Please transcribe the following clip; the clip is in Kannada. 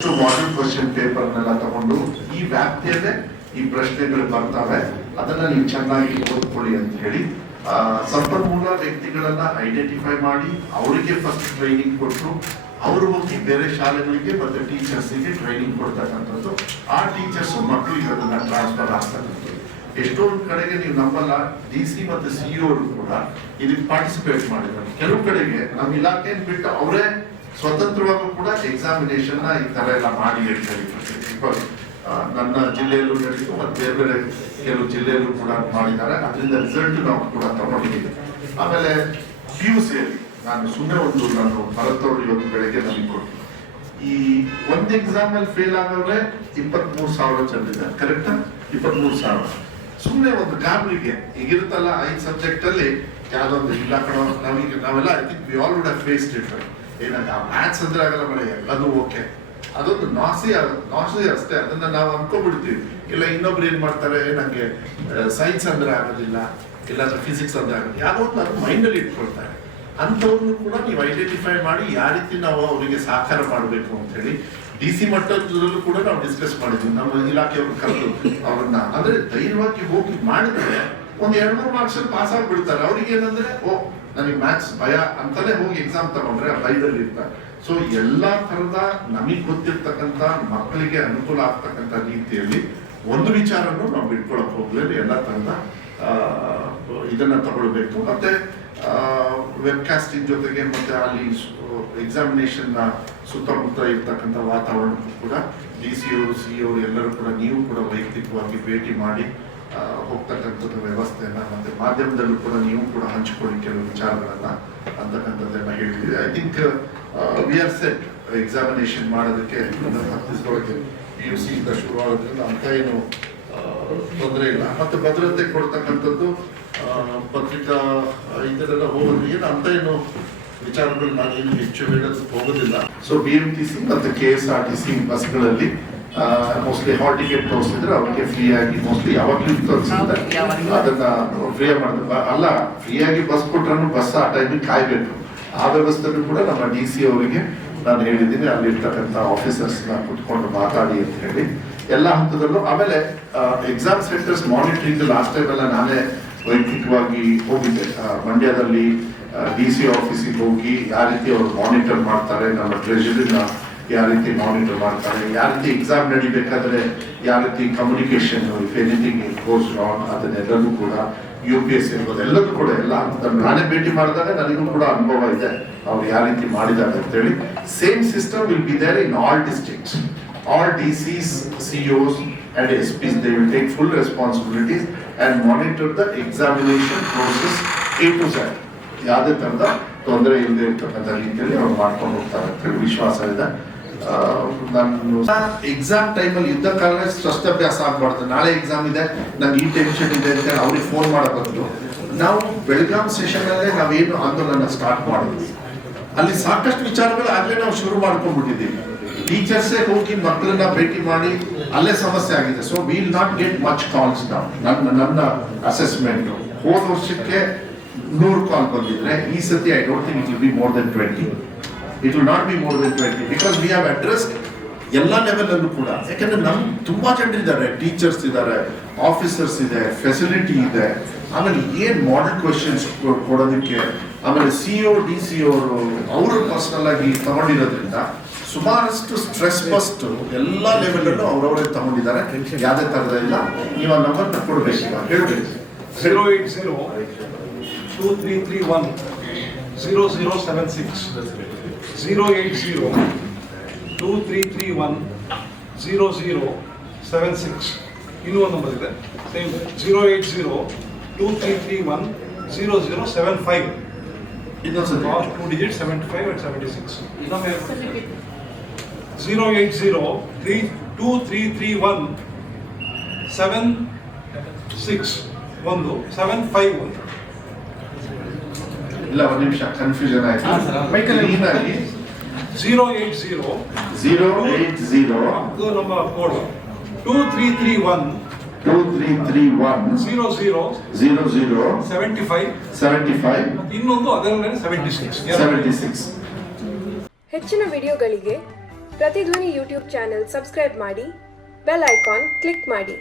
ಮಾಡೆಲ್ ಕ್ವಶನ್ ಪೇಪರ್ನೆಲ್ಲ ತಗೊಂಡು ಈ ವ್ಯಾಪ್ತಿಯಲ್ಲೇ ಈ ಪ್ರಶ್ನೆಗಳು ಬರ್ತವೆ, ಅದನ್ನ ನೀವು ಚೆನ್ನಾಗಿ ಓದ್ಕೊಳ್ಳಿ ಅಂತ ಹೇಳಿ ಸಂಪನ್ಮೂಲ ವ್ಯಕ್ತಿಗಳನ್ನ ಐಡೆಂಟಿಫೈ ಮಾಡಿ ಅವರಿಗೆ ಫಸ್ಟ್ ಟ್ರೈನಿಂಗ್ ಕೊಟ್ಟು ಅವರು ಹೋಗಿ ಬೇರೆ ಶಾಲೆಗಳಿಗೆ ಮತ್ತೆ ಟೀಚರ್ಸ್ಗೆ ಟ್ರೈನಿಂಗ್ ಕೊಡ್ತಕ್ಕಂಥದ್ದು. ಆ ಟೀಚರ್ಸ್ ಮಕ್ಕಳಿಗೆ ಅದನ್ನ ಟ್ರಾನ್ಸ್ಫರ್ ಆಗ್ತಕ್ಕಂಥದ್ದು. ಎಷ್ಟೊಂದು ಕಡೆಗೆ ನೀವು ನಂಬಲ್ಲ, DC ಮತ್ತು CEO ಕೂಡ ಇದಕ್ಕೆ ಪಾರ್ಟಿಸಿಪೇಟ್ ಮಾಡಿದ್ದಾರೆ. ಕೆಲವು ಕಡೆಗೆ ನಮ್ಮ ಇಲಾಖೆಯನ್ನು ಬಿಟ್ಟು ಅವರೇ ಸ್ವತಂತ್ರವಾಗೂ ಕೂಡ ಎಕ್ಸಾಮಿನೇಷನ್ ಈ ತರ ಎಲ್ಲ ಮಾಡಿ ಹೇಳ್ತಾರೆ. ನನ್ನ ಜಿಲ್ಲೆಯಲ್ಲೂ ನಡೀತು ಮತ್ತೆ ಬೇರೆ ಬೇರೆ ಕೆಲವು ಜಿಲ್ಲೆಯಲ್ಲೂ ಕೂಡ ಮಾಡಿದ್ದಾರೆ. ಅದರಿಂದ ರಿಸಲ್ಟ್ ನಾವು ಕೂಡ ತಗೊಂಡಿದ್ದೀವಿ. ಆಮೇಲೆ PUC ನಾನು ಸುಮ್ಮನೆ ನಾನು ಭರತವ್ರು ಇವತ್ತು ಬೆಳಗ್ಗೆ ನನಗೆ ಕೊಟ್ಟು ಈ ಒಂದು ಎಕ್ಸಾಮ್ ಅಲ್ಲಿ ಫೇಲ್ ಆಗೋರೆ 23,000 ಚಂದಿದ್ದಾರೆ. ಕರೆಕ್ಟಾ? 23,000 ಸುಮ್ಮನೆ ಒಂದು ಗಾಬರಿಗೆ ಈಗಿರುತ್ತಲ್ಲ 5 ಸಬ್ಜೆಕ್ಟ್ ಅಲ್ಲಿ ಯಾವ್ದೊಂದು ಇಲ್ಲ ಕಣೋ. ನಾವೆಲ್ಲ I think we all would have faced it. ಏನಂತ ಮ್ಯಾಥ್ಸ್ ಅಂದ್ರೆ ಆಗಲ್ಲ ಮೇಡ, ಎಲ್ಲದೂ ಓಕೆ, ಅದೊಂದು ನಾಸಿ ಅಷ್ಟೇ. ಅದನ್ನ ನಾವು ಅನ್ಕೋಬಿಡ್ತೀವಿ. ಇಲ್ಲ ಇನ್ನೊಬ್ರು ಏನ್ ಮಾಡ್ತಾರೆ, ನಂಗೆ ಸೈನ್ಸ್ ಅಂದ್ರೆ ಆಗೋದಿಲ್ಲ, ಇಲ್ಲಾಂದ್ರೆ ಫಿಸಿಕ್ಸ್ ಅಂದ್ರೆ ಆಗೋದಿಲ್ಲ, ಯಾವುದೋ ಒಂದು ಅದು ಮೈಂಡಲ್ಲಿ ಇಟ್ಕೊಳ್ತಾರೆ. ಅಂಥವ್ರನ್ನು ಕೂಡ ನೀವು ಐಡೆಂಟಿಫೈ ಮಾಡಿ ಯಾವ ರೀತಿ ನಾವು ಅವರಿಗೆ ಸಹಕಾರ ಮಾಡಬೇಕು ಅಂತ ಹೇಳಿ DC ಮಟ್ಟದಲ್ಲೂ ಕೂಡ ನಾವು ಡಿಸ್ಕಸ್ ಮಾಡಿದ್ವಿ. ನಮ್ಮ ಇಲಾಖೆಯವರು ಕರೆದು ಅವ್ರನ್ನ ಅಂದ್ರೆ ಧೈರ್ಯವಾಗಿ ಹೋಗಿ ಮಾಡಿದ್ರೆ ಒಂದ್ 2-3 ಮಾರ್ಕ್ಸ್ ಪಾಸ್ ಆಗ್ಬಿಡ್ತಾರೆ. ಅವ್ರಿಗೆ ಏನಂದ್ರೆ ನನಗೆ ಮ್ಯಾಥ್ಸ್ ಭಯ ಅಂತಾನೆ ಹೋಗಿ ಎಕ್ಸಾಮ್ ತಗೊಂಡ್ರೆ ಭಯದಲ್ಲಿ ಇರ್ತಾರೆ. ಸೊ ಎಲ್ಲಾ ತರದ ನಮಗೆ ಗೊತ್ತಿರ್ತಕ್ಕಂಥ ಮಕ್ಕಳಿಗೆ ಅನುಕೂಲ ಆಗ್ತಕ್ಕಂಥ ರೀತಿಯಲ್ಲಿ ಒಂದು ವಿಚಾರನು ನಾವು ಬಿಟ್ಕೊಳಕ್ ಹೋಗ್ಲಿ, ಎಲ್ಲ ತರದ ಇದನ್ನ ತಗೊಳ್ಬೇಕು. ಮತ್ತೆ ವೆಬ್ಕಾಸ್ಟಿಂಗ್ ಜೊತೆಗೆ ಮತ್ತೆ ಅಲ್ಲಿ ಎಕ್ಸಾಮಿನೇಷನ್ ಸುತ್ತಮುತ್ತ ಇರ್ತಕ್ಕಂಥ ವಾತಾವರಣಕ್ಕೂ ಕೂಡ DC-ಯವರು CEO ಎಲ್ಲರೂ ಕೂಡ ನೀವು ಕೂಡ ವೈಯಕ್ತಿಕವಾಗಿ ಭೇಟಿ ಮಾಡಿ ಹೋಗ್ತಕ್ಕಂಥದ್ದು ವ್ಯವಸ್ಥೆಯನ್ನ ಮತ್ತೆ ಮಾಧ್ಯಮದಲ್ಲೂ ಕೂಡ ನೀವು ಕೂಡ ಹಂಚಿಕೊಳ್ಳಿ ಕೆಲವು ವಿಚಾರಗಳನ್ನ ಅಂತಕ್ಕಂಥದ್ದನ್ನ ಹೇಳಿದ್ವಿ. I think we are set examination ಮಾಡೋದಕ್ಕೆ. ಛತ್ತೀಸ್ಗಢಕ್ಕೆ PUC ಇಂದ ಶುರುವಾಗೋದ್ರಿಂದ ಅಂತ ಏನು ತೊಂದರೆ ಇಲ್ಲ. ಮತ್ತೆ ಭದ್ರತೆ ಕೊಡ್ತಕ್ಕಂಥದ್ದು ಪತ್ರಿಕಾ ಇದರೆಲ್ಲ ಹೋಗೋದ್ರಿಗೆ ಅಂತ ಏನು ವಿಚಾರಗಳು ನಾನೇನು ಹೆಚ್ಚು ಹೇಳೋದಕ್ಕೆ ಹೋಗೋದಿಲ್ಲ. ಸೊ BMTC ಮತ್ತು KSRTC ಬಸ್ಗಳಲ್ಲಿ ಮೋಸ್ಟ್ಲಿ ಹಾಲ್ ಟಿಕೆಟ್ ತೋರಿಸಿದ್ರೆ ಅವ್ರಿಗೆ ಫ್ರೀ ಆಗಿ ಮೋಸ್ಟ್ಲಿ ಯಾವಾಗಲೂ ತೋರಿಸಿದ್ರೆ ಅದನ್ನ ಫ್ರೀ ಅಲ್ಲ, ಫ್ರೀ ಆಗಿ ಬಸ್ ಕೊಟ್ರೂ ಬಸ್ ಆ ಟೈಮಿಗೆ ಕಾಯ್ಬೇಕು. ಆ ವ್ಯವಸ್ಥೆನೂ ಕೂಡ ನಮ್ಮ DC ಅವರಿಗೆ ನಾನು ಹೇಳಿದ್ದೀನಿ. ಅಲ್ಲಿರ್ತಕ್ಕಂಥ ಆಫೀಸರ್ಸ್ ನ ಕುತ್ಕೊಂಡು ಮಾತಾಡಿ ಅಂತ ಹೇಳಿ ಎಲ್ಲ ಹಂತದಲ್ಲೂ. ಆಮೇಲೆ exam centres monitoring last time ಎಲ್ಲ ನಾನೇ ವೈಯಕ್ತಿಕವಾಗಿ ಹೋಗಿದ್ದೆ. ಮಂಡ್ಯದಲ್ಲಿ DC ಆಫೀಸಿಗೆ ಹೋಗಿ ಯಾವ ರೀತಿ ಅವರು ಮಾನಿಟರ್ ಮಾಡ್ತಾರೆ, ನಮ್ಮ ಟ್ರೆಜರಿನ ಯಾವ ರೀತಿ ಮಾನಿಟರ್ ಮಾಡ್ತಾರೆ, ಯಾವ ರೀತಿ ಎಕ್ಸಾಮ್ ನಡಿಬೇಕಾದ್ರೆ ಯಾವ ರೀತಿ communication, if anything goes wrong ಅದನ್ನೆಲ್ಲರೂ ಕೂಡ UPSC ಇರ್ಬೋದು ಎಲ್ಲದೂ ಕೂಡ ಎಲ್ಲ ನಾನೇ ಭೇಟಿ ಮಾಡಿದಾಗ ನನಗೂ ಕೂಡ ಅನುಭವ ಇದೆ ಅವ್ರು ಯಾವ ರೀತಿ ಮಾಡಿದ್ದಾರೆ ಅಂತ ಹೇಳಿ. Same system will be there in all districts. All DCs, CEOs and SPs, they will take full responsibilities and monitor the examination process A to Z. ಯಾವುದೇ ತರದ ತೊಂದರೆ ಇಲ್ಲದೆ ಇರ್ತಕ್ಕಂಥ ರೀತಿಯಲ್ಲಿ ಅವ್ರು ಮಾಡ್ಕೊಂಡು ಹೋಗ್ತಾರೆ ಅಂತ ಹೇಳಿ ವಿಶ್ವಾಸ ಇದೆ. ನಾನು ಎಕ್ಸಾಮ್ ಟೈಮಲ್ಲಿ ಯುದ್ಧ ಕಾಲ ಸ್ಪಷ್ಟಾಭ್ಯಾಸ ಆಗ್ಬಾರ್ದು. ನಾಳೆ ಎಕ್ಸಾಮ್ ಇದೆ, ನಂಗೆ ಈ ಟೆನ್ಷನ್ ಇದೆ ಅಂತ ಅವ್ರಿಗೆ ಫೋನ್ ಮಾಡೋ ಬದಲು ನಾವು ಬೆಳಗಾಂ ಸೆಷನ್ ಅಲ್ಲೇ ನಾವೇನು ಆಂದೋಲನ ಸ್ಟಾರ್ಟ್ ಮಾಡಿದ್ವಿ, ಅಲ್ಲಿ ಸಾಕಷ್ಟು ವಿಚಾರಗಳು ಆಗ್ಲೇ ನಾವು ಶುರು ಮಾಡ್ಕೊಂಡ್ಬಿಟ್ಟಿದ್ದೀವಿ. ಟೀಚರ್ಸೇ ಹೋಗಿ ಮಕ್ಕಳನ್ನ ಭೇಟಿ ಮಾಡಿ ಅಲ್ಲೇ ಸಮಸ್ಯೆ ಆಗಿದೆ. So will not get much calls ನಾವು. ನನ್ನ ಅಸೆಸ್ಮೆಂಟ್ ಹೋದ ವರ್ಷಕ್ಕೆ 100 ಕಾಲ್ ಬಂದಿದ್ರೆ ಈ ಸತಿ I don't think it will be more than 20. It will not be more than 20 because we have addressed ಎಲ್ಲ ಲೆವೆಲ್ ಅಲ್ಲೂ ಕೂಡ. ಯಾಕಂದ್ರೆ ನಮ್ ತುಂಬಾ ಜನರಿದ್ದಾರೆ, ಟೀಚರ್ಸ್ ಇದ್ದಾರೆ, ಆಫೀಸರ್ಸ್ ಇದೆ, ಫೆಸಿಲಿಟಿ ಇದೆ. ಆಮೇಲೆ ಏನ್ ಮಾಡೆಲ್ ಕ್ವೆಶನ್ಸ್ ಕೊಡೋದಕ್ಕೆ, ಆಮೇಲೆ CEO DC ಅವರು ಪರ್ಸನಲ್ ಆಗಿ ತಗೊಂಡಿರೋದ್ರಿಂದ ಸುಮಾರಷ್ಟು ಸ್ಟ್ರೆಸ್ ಬಸ್ಟ್ ಎಲ್ಲ ಲೆವೆಲ್ ಅಲ್ಲೂ ಅವರವರೇ ತಗೊಂಡಿದ್ದಾರೆ. ಯಾವುದೇ ತರದ ಇಲ್ಲ. ನೀವು ಆ ನಂಬರ್ ಕೊಡ್ಬೇಕು, ಹೇಳ್ಬೇಕು. 08023310076 08023310076. ಇನ್ನೂ ಒಂದು ನಂಬರ್ ಇದೆ ಸೇಮ್ 08023310075. ಇನ್ನೊಂದು ಲಾಸ್ಟ್ 2 ಡಿಜಿಟ್ 75 and 76. ಇನ್ನೊಮ್ಮೆ 08023231761 ಇಲ್ಲ, ಒಂದು ನಿಮಿಷ ಕನ್ಫ್ಯೂಷನ್ ಆಯ್ತು. 080 ನಮ್ಮ ಕೋಡ್ 2331 0075 ಇನ್ನೊಂದು ಅದರಲ್ಲೇ 76. ಹೆಚ್ಚಿನ ವಿಡಿಯೋಗಳಿಗೆ ಪ್ರತಿಧ್ವನಿ ಯೂಟ್ಯೂಬ್ ಚಾನೆಲ್ ಸಬ್ಸ್ಕ್ರೈಬ್ ಮಾಡಿ, ಬೆಲ್ ಐಕಾನ್ ಕ್ಲಿಕ್ ಮಾಡಿ.